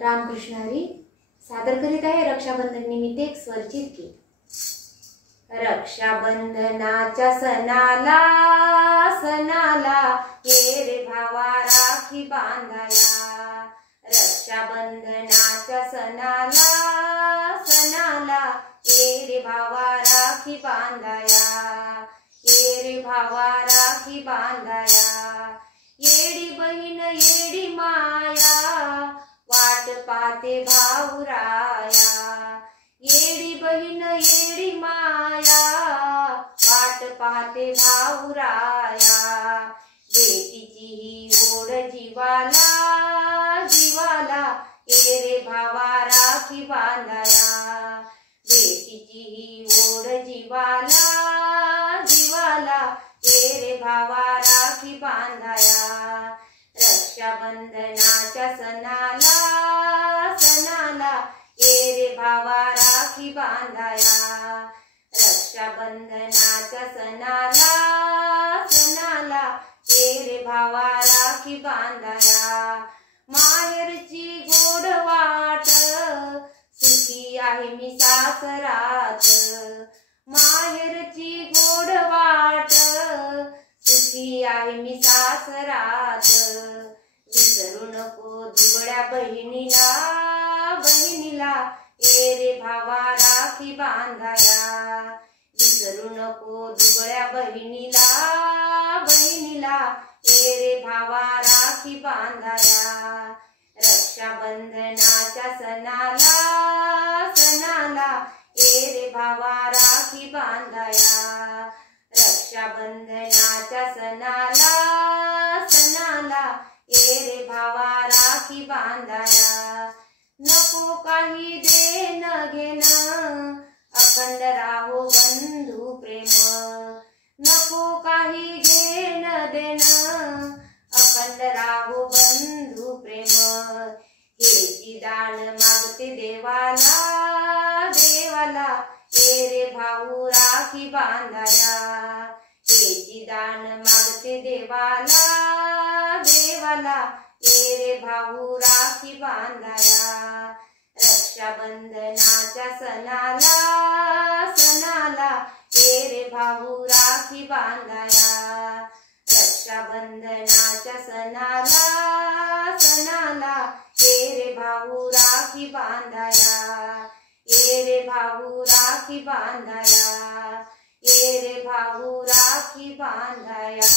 रामकृष्ण हरी सादर करीत आहे रक्षाबंधन निमित्त एक स्वरचित गीत। रक्षाबंधनाच्या सणाला ये रे भावा राखी बांधाया। रक्षाबंधनाच्या सणाला ये रे भावा राखी बांधाया। ये रे भावा राखी बांधाया। येडी बहीण येडी माया वाट पाहते भाऊराया। येडी बहीण येडी माया वाट पाहते भाऊराया। बेटीची ही ओढ जीवाला ये रे भावा राखी बांधाया। बेटीची ही ओढ जीवाला ये रे भावा राखी बांधाया। रक्षाबंधनाच्या सणाला ये रे भावा राखी बांधाया। रक्षाबंधनाच्या सणाला ये रे भावा राखी बांधाया। माहेरची गोड वाट सुखी आहे मी सासरात। माहेरची गोड वाट सुखी आहे मी सासरात। विसरू नको दुबळ्या बहिणीला ये रे भावा राखी बांधाया। विसरू नको दुबळ्या बहिणीला ये रे भावा राखी बांधाया। रक्षाबंधनाच्या सणाला ये रे भावा राखी बांधाया। रक्षाबंधनाच्या सणाला ये रे भावा राखी बांधाया। नको काही देण घेण अखंड राहो बंधू प्रेम। नको काही घेण देण अखंड राहो बंधू प्रेम। हेची दान मागते देवाला ये रे भाऊ राखी बांधाया। हेची दान मागते देवाला ये रे भाऊ राखी बांधाया। रक्षाबंधनाच्या सणाला ये रे भाऊ राखी बांधाया। रक्षाबंधनाच्या सणाला ये रे भाऊ राखी बांधाया। ये रे भाऊ राखी बांधाया। ये रे भाऊ राखी बांधाया।